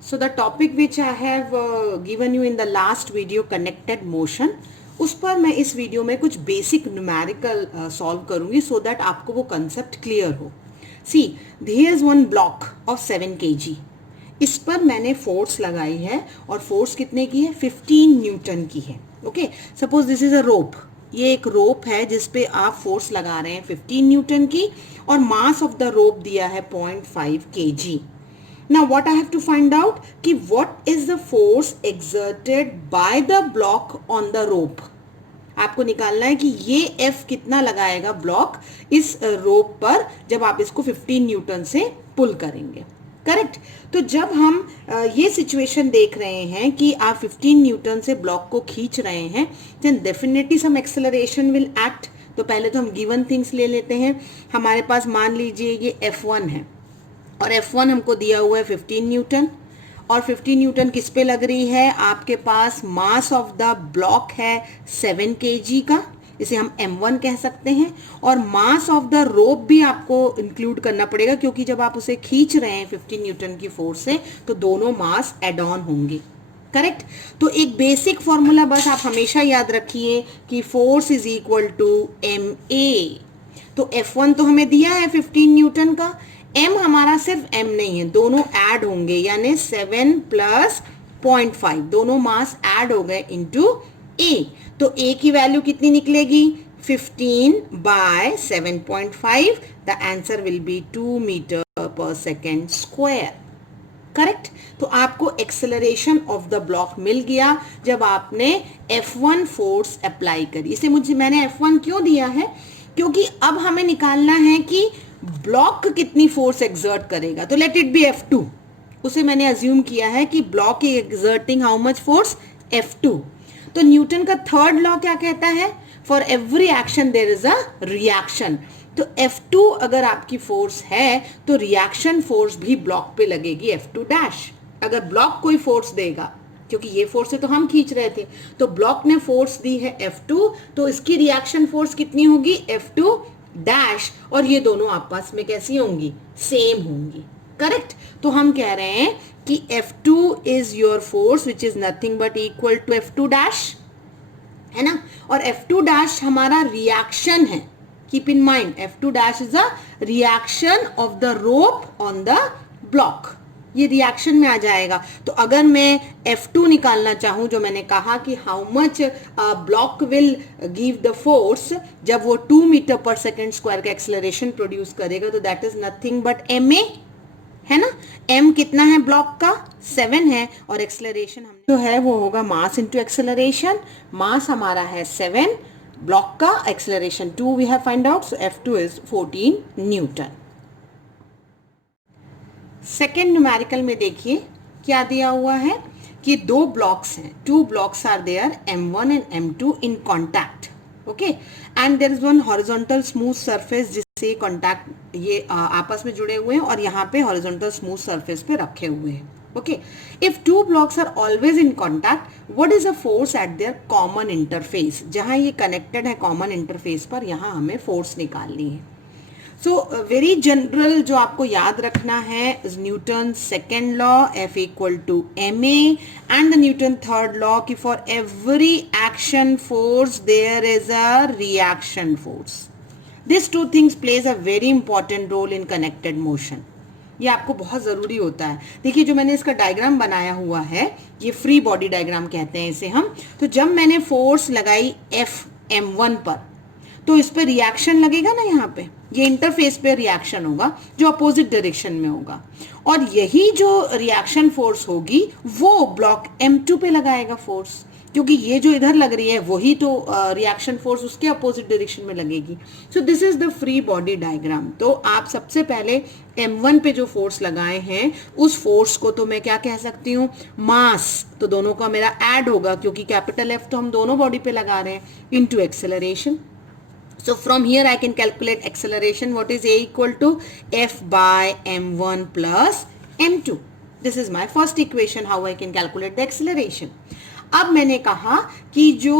So the topic which I have given you in the last video, connected motion, उस पर मैं इस video में कुछ बेसिक न्यूमेरिकल सॉल्व करूंगी सो दैट आपको वो कंसेप्ट क्लियर हो. See, there is one block of 7 kg. इस पर मैंने फोर्स लगाई है और फोर्स कितने की है? 15 न्यूटन की है. Okay, suppose this is a rope. ये एक रोप है जिस पे आप फोर्स लगा रहे हैं 15 न्यूटन की और मास ऑफ द रोप दिया है 0.5 kg. Now what I have to find out कि what is the force exerted by the block on the rope. आपको निकालना है कि ये F कितना लगाएगा ब्लॉक इस रोप पर जब आप इसको 15 न्यूटन से पुल करेंगे. करेक्ट. तो जब हम ये सिचुएशन देख रहे हैं कि आप 15 न्यूटन से ब्लॉक को खींच रहे हैं, then definitely some acceleration will act. तो पहले तो हम गिवन थिंग्स ले लेते हैं. हमारे पास मान लीजिए ये F1 है और F1 हमको दिया हुआ है 15 न्यूटन और 15 न्यूटन किस पे लग रही है? आपके पास मास ऑफ द ब्लॉक है 7 kg का, इसे हम M1 कह सकते हैं. और मास ऑफ द रोप भी आपको इंक्लूड करना पड़ेगा क्योंकि जब आप उसे खींच रहे हैं 15 न्यूटन की फोर्स से तो दोनों मास एड ऑन होंगे. करेक्ट. तो एक बेसिक फॉर्मूला बस आप हमेशा याद रखिए कि force is equal to MA. तो F1 तो हमें दिया है 15 न्यूटन का. M हमारा सिर्फ M नहीं है, दोनों ऐड होंगे यानी 7 प्लस 0.5 दोनों मास ऐड हो गए इनटू A. तो A की वैल्यू कितनी निकलेगी? 15 by 7.5. The answer will be 2 metre per second square. Correct. तो आपको एक्सेलरेशन ऑफ द ब्लॉक मिल गया जब आपने F1 फोर्स अप्लाई करी. इसे मैंने F1 क्यों दिया है? क्योंकि अब हमें निकालना है कि ब्लॉक कितनी फोर्स एक्सर्ट करेगा. तो लेट इट बी F2. उसे मैंने अज्यूम किया है कि block is exerting how much force? F2. तो न्यूटन का थर्ड लॉ क्या कहता है? For every action there is a reaction. तो F2 अगर आपकी फोर्स है तो रिएक्शन फोर्स भी ब्लॉक पे लगेगी F2 डैश. अगर ब्लॉक कोई फोर्स देगा, क्योंकि ये फोर्स से तो हम खींच रहे थे, तो ब्लॉक ने फोर्स दी है F2 तो इसकी रिएक्शन फोर्स कितनी होगी? F2 dash. और ये दोनों आपस में कैसी होंगी? सेम होंगी. करेक्ट. तो हम कह रहे हैं कि F2 is your force which is nothing but equal to F2 dash, है ना. और F2 डैश हमारा रिएक्शन है. Keep in mind F2 dash is a reaction of the rope on the block. ये रिएक्शन में आ जाएगा. तो अगर मैं F2 निकालना चाहूं, जो मैंने कहा कि how much block will give the force जब वो 2 मीटर पर सेकेंड स्क्वायर का एक्सेलरेशन प्रोड्यूस करेगा, तो that is nothing but MA, है ना. M कितना है ब्लॉक का? 7 है और एक्सेलरेशन जो है वो होगा मास इंटू एक्सेलरेशन. मास हमारा है 7, ब्लॉक का acceleration 2 we have find out. So F2 is 14 newton. Second numerical में देखिए क्या दिया हुआ है कि दो ब्लॉक्स हैं. 2 blocks are there M1 and M2 in contact. Okay. And there is one horizontal smooth surface जिससे कॉन्टैक्ट ये आपस में जुड़े हुए हैं और यहाँ पे हॉरिजॉन्टल स्मूथ सरफेस पे रखे हुए हैं. Okay. If 2 blocks are always in contact, what is a force at their common interface? जहां ये कनेक्टेड है कॉमन इंटरफेस पर, यहां हमें फोर्स निकालनी है. सो वेरी जनरल जो आपको याद रखना है is Newton second law F equal to MA and the Newton third law कि for every action force there is a reaction force. This 2 things plays a very important role in connected motion. ये आपको बहुत ज़रूरी होता है. देखिए जो मैंने इसका डायग्राम बनाया हुआ है, ये फ्री बॉडी डायग्राम कहते हैं इसे हम. तो जब मैंने फोर्स लगाई M1 पर, तो इस पे रिएक्शन लगेगा ना. यहाँ पे ये इंटरफेस पे रिएक्शन होगा जो अपोजिट डायरेक्शन में होगा और यही जो रिएक्शन फोर्स होगी वो ब्लॉक M2 पे लगाएगा फोर्स, क्योंकि ये जो इधर लग रही है वही तो रिएक्शन फोर्स उसके अपोजिट डायरेक्शन में लगेगी. So this is the free body diagram. तो आप सबसे पहले M1 पे जो फोर्स लगाए हैं उस फोर्स को तो मैं क्या कह सकती हूँ? मास. तो दोनों का मेरा ऐड होगा क्योंकि कैपिटल F तो हम दोनों बॉडी पे लगा रहे हैं, into acceleration. So from here I can calculate acceleration. What is A equal to? F by M1 plus M2. This is my first equation how I can calculate the acceleration. अब मैंने कहा कि जो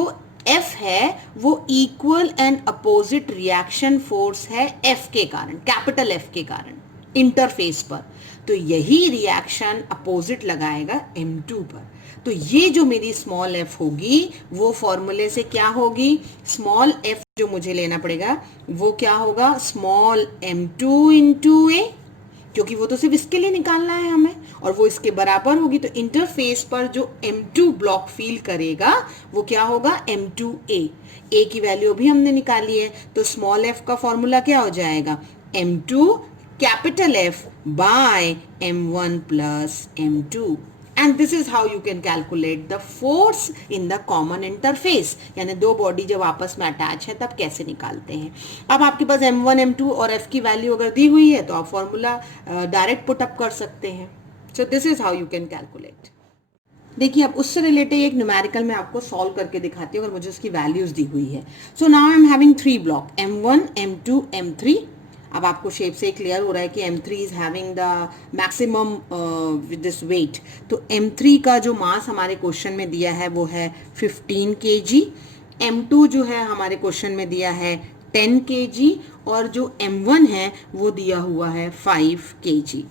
F है वो equal and opposite reaction force है F के कारण, कैपिटल F के कारण इंटरफेस पर. तो यही रिएक्शन अपोजिट लगाएगा M2 पर। तो ये जो मेरी स्मॉल f होगी वो फॉर्मूले से क्या होगी, स्मॉल f जो मुझे लेना पड़ेगा वो क्या होगा, स्मॉल m2 इंटू ए, क्योंकि वो तो सिर्फ इसके लिए निकालना है हमें, और वो इसके बराबर होगी। तो इंटरफेस पर जो M2 ब्लॉक फील करेगा वो क्या होगा, M2A। ए की वैल्यू भी हमने निकाली है, तो स्मॉल f का फॉर्मूला क्या हो जाएगा, M2 capital F by M1 plus M2। And this is how you can calculate the force in the common interface, यानी दो बॉडी जब आपस में अटैच है तब कैसे निकालते हैं। अब आपके पास M1 M2 और F की वैल्यू अगर दी हुई है तो आप फॉर्मूला डायरेक्ट पुट अप कर सकते हैं। So this is how you can calculate. देखिए अब उससे रिलेटेड एक न्यूमेरिकल मैं आपको सॉल्व करके दिखाती हूँ अगर मुझे उसकी वैल्यूज दी हुई है। So now I am having 3 block M1 M2 M3। अब आपको शेप से क्लियर हो रहा है कि M3 is having the maximum with this weight. तो M3 का जो मास हमारे क्वेश्चन में दिया है वो है 15 kg, M2 जो है हमारे क्वेश्चन में दिया है 10 kg, और जो M1 है वो दिया हुआ है 5 kg।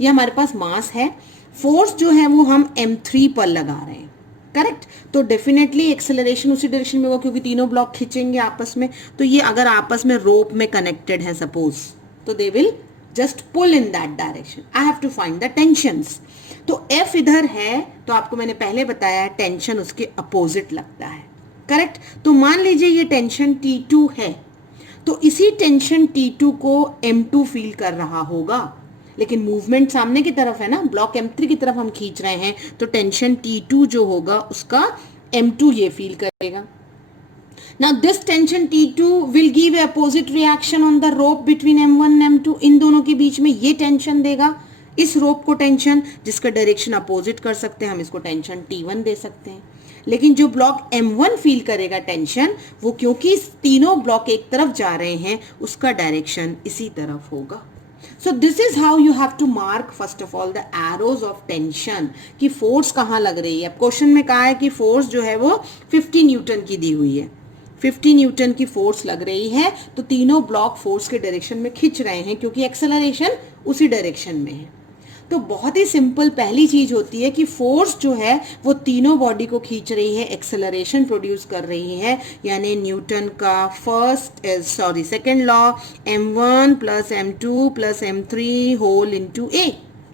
ये हमारे पास मास है। फोर्स जो है वो हम M3 पर लगा रहे हैं, करेक्ट। तो डेफिनेटली एक्सेलरेशन उसी डायरेक्शन में होगा क्योंकि तीनों ब्लॉक खींचेंगे आपस में। तो ये अगर आपस में रोप में कनेक्टेड है सपोज, तो they will just pull in that direction. I have to find the tensions. तो F इधर है तो आपको मैंने पहले बताया टेंशन उसके अपोजिट लगता है, करेक्ट। तो मान लीजिए ये टेंशन T2 है, तो इसी टेंशन T2 को M2 फील कर रहा होगा, लेकिन मूवमेंट सामने की तरफ है ना, ब्लॉक M3 की तरफ हम खींच रहे हैं, तो टेंशन T2 जो होगा उसका M2 ये फील करेगा। Now this tension T2 will give a opposite reaction on the rope between M1 and M2। इन दोनों के बीच में ये टेंशन देगा इस रोप को टेंशन, जिसका डायरेक्शन अपोजिट कर सकते हैं हम, इसको टेंशन T1 दे सकते हैं। लेकिन जो ब्लॉक M1 फील करेगा टेंशन, वो क्योंकि तीनों ब्लॉक एक तरफ जा रहे हैं उसका डायरेक्शन इसी तरफ होगा। So this is how you have to mark first of all the arrows of tension कि फोर्स कहाँ लग रही है। अब क्वेश्चन में कहा है कि फोर्स जो है वो 50 न्यूटन की दी हुई है, 50 न्यूटन की फोर्स लग रही है, तो तीनों ब्लॉक फोर्स के डायरेक्शन में खींच रहे हैं क्योंकि एक्सेलरेशन उसी डायरेक्शन में है। तो बहुत ही सिंपल पहली चीज होती है कि फोर्स जो है वो तीनों बॉडी को खींच रही है, एक्सेलरेशन प्रोड्यूस कर रही है, यानी न्यूटन का second law M1 plus M2 plus M3 whole into A।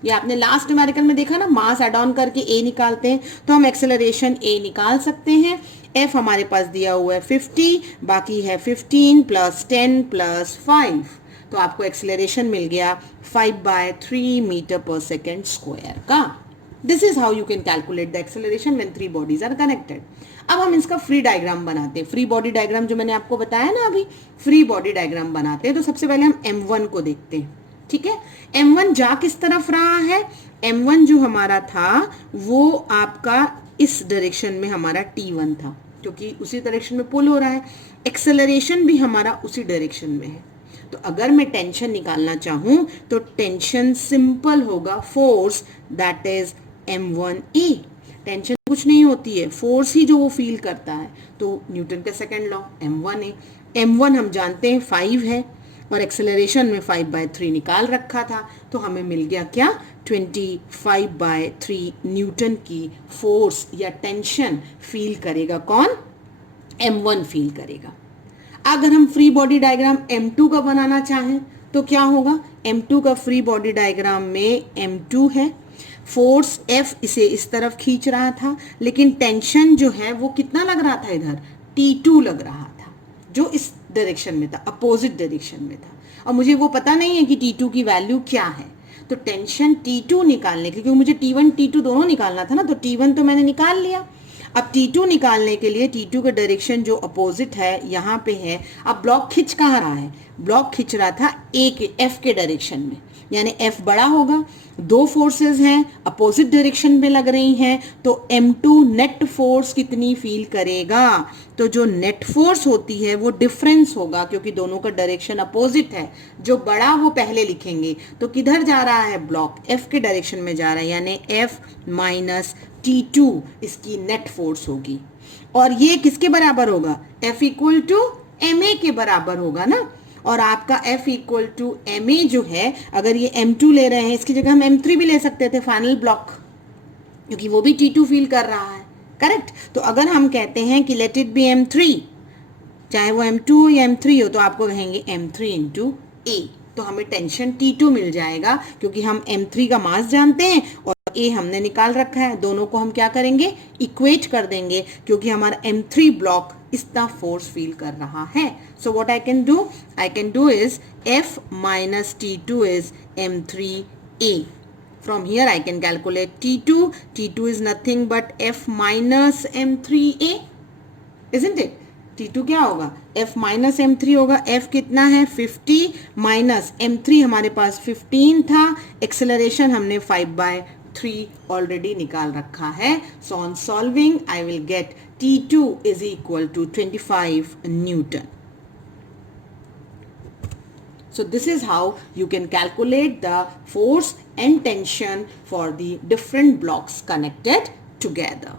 ये आपने लास्ट न्यूमेरिकल में देखा ना, मास एड ऑन करके A निकालते हैं तो हम एक्सेलरेशन A निकाल सकते हैं। F हमारे पास दिया हुआ है 50, बाकी है 15 प्लस 10 प्लस 5, तो आपको एक्सेलरेशन मिल गया 5/3 मीटर पर सेकेंड स्क्वायर का। This is how you can calculate the acceleration when 3 bodies are connected. अब हम इसका फ्री डायग्राम बनाते हैं। फ्री बॉडी डायग्राम जो मैंने आपको बताया ना अभी, फ्री बॉडी डायग्राम बनाते हैं। तो सबसे पहले हम M1 को देखते हैं, ठीक है। M1 जा किस तरफ रहा है, M1 जो हमारा था वो आपका इस डायरेक्शन में हमारा T1 था, क्योंकि उसी डायरेक्शन में पुल हो रहा है। एक्सेलरेशन भी हमारा उसी डायरेक्शन में है। तो अगर मैं टेंशन निकालना चाहूं तो टेंशन सिंपल होगा, force that is M1A। Tension कुछ नहीं होती है, फोर्स ही जो वो फील करता है। तो न्यूटन का सेकंड लॉ M1A। M1 हम जानते हैं 5 है और एक्सेलरेशन में 5/3 निकाल रखा था, तो हमें मिल गया क्या, 25/3 न्यूटन की फोर्स या टेंशन फील करेगा कौन, M1 फील करेगा। अगर हम फ्री बॉडी डायग्राम M2 का बनाना चाहें तो क्या होगा, M2 का फ्री बॉडी डायग्राम में M2 है, फोर्स F इसे इस तरफ खींच रहा था, लेकिन टेंशन जो है वो कितना लग रहा था, इधर T2 लग रहा था, जो इस डायरेक्शन में था, अपोजिट डायरेक्शन में था। और मुझे वो पता नहीं है कि T2 की वैल्यू क्या है, तो टेंशन T2 निकालने के लिए, क्योंकि मुझे T1 T2 दोनों निकालना था ना, तो T1 तो मैंने निकाल लिया। अब T2 निकालने के लिए T2 का डायरेक्शन जो अपोजिट है यहाँ पे है। अब ब्लॉक खिंच कहाँ रहा है, ब्लॉक खिंच रहा था F के डायरेक्शन में, यानी F बड़ा होगा। दो फोर्सेस हैं, अपोजिट डायरेक्शन में लग रही हैं, तो M2 नेट फोर्स कितनी फील करेगा, तो जो नेट फोर्स होती है वो डिफरेंस होगा, क्योंकि दोनों का डायरेक्शन अपोजिट है। जो बड़ा वो पहले लिखेंगे, तो किधर जा रहा है, ब्लॉक F के डायरेक्शन में जा रहा है, यानी F माइनस T2 इसकी नेट फोर्स होगी। और ये किसके बराबर होगा, F इक्वल टू MA के बराबर होगा ना। और आपका F equal to M A जो है, अगर ये M2 ले रहे हैं इसकी जगह हम M3 भी ले सकते थे फाइनल ब्लॉक, क्योंकि वो भी T2 फील कर रहा है, करेक्ट। तो अगर हम कहते हैं कि लेट इट बी M3, चाहे वो M2 हो या M3 हो, तो आपको कहेंगे M3 इंटू ए, तो हमें टेंशन T2 मिल जाएगा, क्योंकि हम M3 का मास जानते हैं और A हमने निकाल रखा है। दोनों को हम क्या करेंगे, इक्वेट कर देंगे, क्योंकि हमारा M3 ब्लॉक इतना फोर्स फील कर रहा है। So what I can do is F minus T2 is M3A. From here I can calculate T2. T2 is nothing but F minus M3A, isn't it? T2 क्या होगा, F minus M3 होगा। F कितना है 50 minus M3 हमारे पास 15 था, acceleration हमने 5/3 already निकाल रखा है। So on solving I will get T2 is equal to 25 Newton. So this is how you can calculate the force and tension for the different blocks connected together.